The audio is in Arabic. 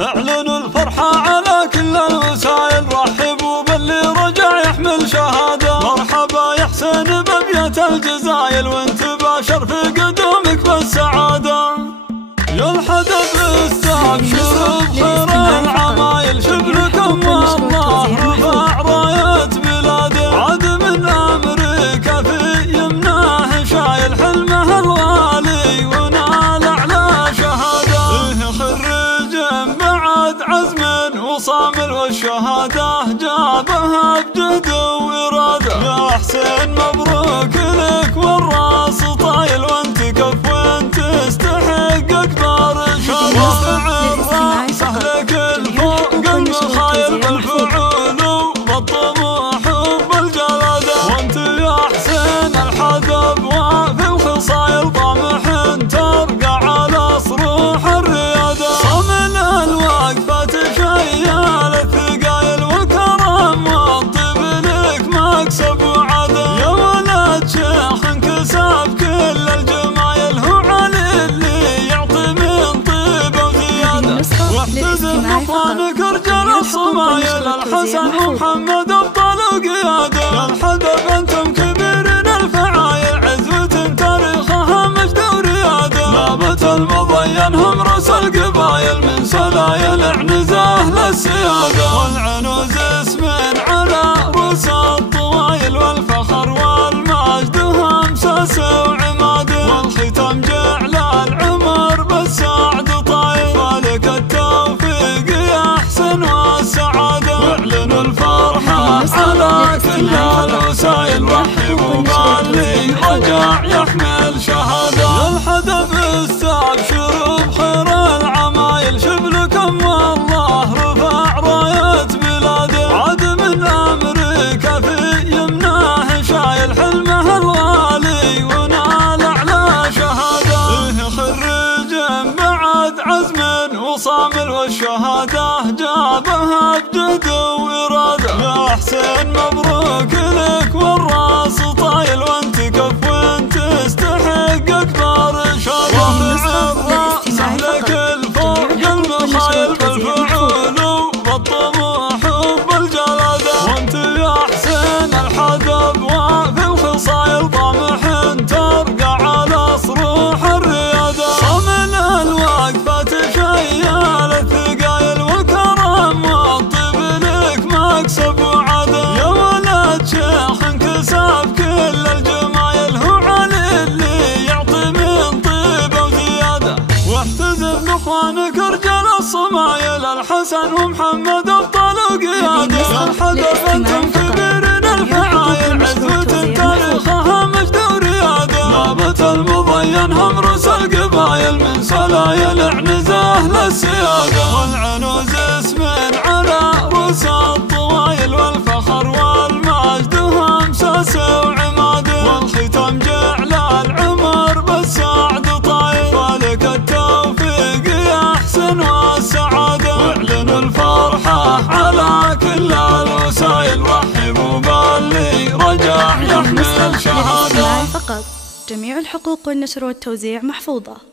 اعلنوا الفرحة على كل الوسائل، رحبوا باللي رجع يحمل شهادة. مرحبا يا حسين بأبيات الجزايل، وانت باشر في قدومك بالسعادة. يا الحدث استبشروا بخير العمايل، شبلكم والله رفع راية بلاده. عاد من أمريكا في يمناه شايل حلمه الغالي ونال أعلى شهادة. خريج بعد عزم وصامل، والشهادة جابها بجهد وإرادة. يا حسين مبروك لك والراس طايل، وانت كف وانت تستحق أكبر شرف. الراس أهلك الفوق المخايل بالفعول وبالطموح وبالجلادة. وانت يا حسين الحدب وفي الخصايل، طمح ترقى على صروح الريادة. صمل الوقفة تشيل الثقايل والكرم، والطيب لك مكسب وعادة. يا ولد شيخ انكسب كل الجمايل، هو علي اللي يعطي من طيبه وزيادة. واحتزم اخوانك رجال الصمايل، الحسن ومحمد ابطال وقيادة. يا الحدب انتم كبيرين الفعايل، عزوة تاريخها مجد وريادة. نابت المضين هم رؤوس القبايل، من سلايل اعنزاه للسيادة. والعنوز اسم على رؤوس الطوايل، والفخر والمجد هم ساس وعماده. والختام جعل العمر بالسعد طايل، فالك التوفيق يا حسن والسعادة. واعلنوا الفرحة على كل الوسائل، رحبوا باللي رجع يحمل شهادة. يا الحدث استبشروا بخير العمايل، شبلكم والله رفع راية بلاده. عاد من أمريكا في يمناه شايل حلمه الغالي ونال أعلى شهادة. خريج بعد عزم وصامل، والشهادة جابها بجهد وإرادة. يا حسين مبروك لك والراس طايل، وانت كف وانت تستحق أكبر شرف. الراس أهلك الفوق المخايل بالفعول وبالطموح وبالجلادة. وانت يا حسين الحدب وفي الخصايل، طمح ترقى على صروح الريادة. صمل الوقفة تشيل الثقايل والكرم، والطيب لك مكسب وعادة. يا ولد شيخ انكسب كل الجمايل، هو علي اللي يعطي من طيبه وزيادة. واحتزم لاخوانك رجال الصمايل، الحسن ومحمد ابطال وقيادة. يا الحدث انتم كبيرين الفعايل، عزوة تاريخها مجد وريادة. نابت المضين هم رؤوس القبايل، من سلايل اعنزاه للسيادة. والعنوز اسم على رؤوس الطوايل، والفخر والمجد هم ساس وعماده. والختام جعل العمر بالسعد طايل، فالك التوفيق يا حسن والسعادة. واعلنوا الفرحة على كل الوسائل، رحبوا باللي رجع يحمل شهادة. فقط. جميع الحقوق والنشر والتوزيع محفوظة.